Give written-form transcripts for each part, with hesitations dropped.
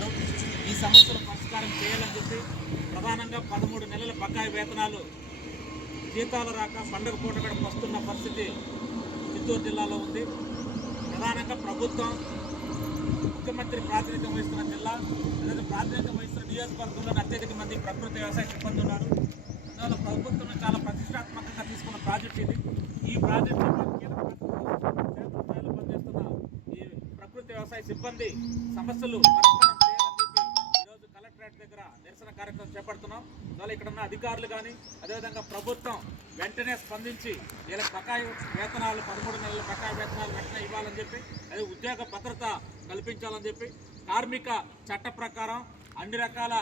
ఉన్నారు. ఈ సమస్యలు పరిష్కారం చేయాలని చెప్పి ప్రధానంగా 13 నెలల బకాయి వేతనాలు జీతాలు రాక పండుగ పూట గడప వస్తున్న పరిస్థితి చిత్తూరు జిల్లాలో ఉంది. ప్రధానంగా ప్రభుత్వం ముఖ్యమంత్రి ప్రాతినిధ్యం వహిస్తున్న జిల్లా లేదా ప్రాతినిధ్యం వహిస్తున్న నియోజకవర్గంలో అత్యధిక మంది ప్రకృతి వ్యవసాయ సిబ్బంది ఉన్నారు. అందువల్ల ప్రభుత్వం చాలా ప్రతిష్టాత్మకంగా తీసుకున్న ప్రాజెక్ట్ ఇది. ఈ ప్రాజెక్టు క్షేత్రస్థాయిలో పనిచేస్తున్న ఈ ప్రకృతి వ్యవసాయ సిబ్బంది సమస్యలు పరిష్కారం చేయాలని చెప్పి ఈరోజు కలెక్టరేట్ దగ్గర నిరసన కార్యక్రమం చేపడుతున్నాం. అందువల్ల ఇక్కడ ఉన్న అధికారులు కానీ అదేవిధంగా ప్రభుత్వం వెంటనే స్పందించి వీళ్ళకి బకాయి వేతనాలు 13 నెలల బకాయి వేతనాలు వెంటనే ఇవ్వాలని చెప్పి అదే ఉద్యోగ భద్రత కల్పించాలని చెప్పి కార్మిక చట్ట ప్రకారం అన్ని రకాల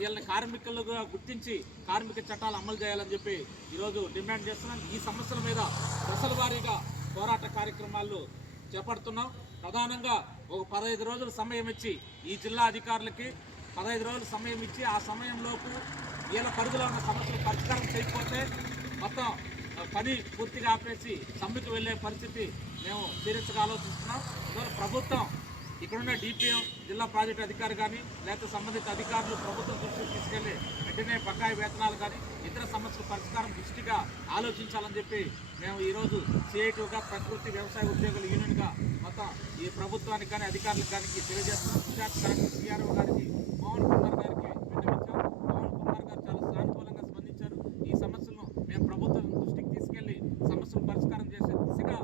వీళ్ళని కార్మికులుగా గుర్తించి కార్మిక చట్టాలు అమలు చేయాలని చెప్పి ఈరోజు డిమాండ్ చేస్తున్నాం. ఈ సమస్యల మీద దశల వారీగా పోరాట కార్యక్రమాలు చేపడుతున్నాం. ప్రధానంగా ఒక 15 రోజుల సమయం ఇచ్చి ఈ జిల్లా అధికారులకి 15 రోజుల సమయం ఇచ్చి ఆ సమయంలోపు వీళ్ళ పరిధిలో ఉన్న సమస్యలు పరిష్కారం చేయకపోతే మొత్తం పని పూర్తిగా ఆపేసి సమ్మెకు వెళ్ళే పరిస్థితి మేము సీరియస్గా ఆలోచిస్తున్నాం. ఇవాళ ప్రభుత్వం ఇక్కడున్న డిపిఎం జిల్లా ప్రాజెక్టు అధికారి కానీ లేకపోతే సంబంధిత అధికారులు ప్రభుత్వం దృష్టికి తీసుకెళ్లి వెంటనే బకాయి వేతనాలు కానీ ఇతర సమస్యల పరిష్కారం దృష్టిగా ఆలోచించాలని చెప్పి మేము ఈరోజు సిఐటిగా ప్రకృతి వ్యవసాయ ఉద్యోగుల యూనియన్గా మొత్తం ఈ ప్రభుత్వానికి కానీ అధికారులకు కానీ తెలియజేస్తున్నాం. విశాఖ కలెక్టర్ సిఆర్ఓ గారికి మోహన్ కుమార్ గారికి విన్నవించాం. మోహన్ కుమార్ గారు చాలా సానుకూలంగా స్పందించారు. ఈ సమస్యలను మేము ప్రభుత్వం దృష్టికి తీసుకెళ్లి సమస్యలు పరిష్కారం చేసే దిశగా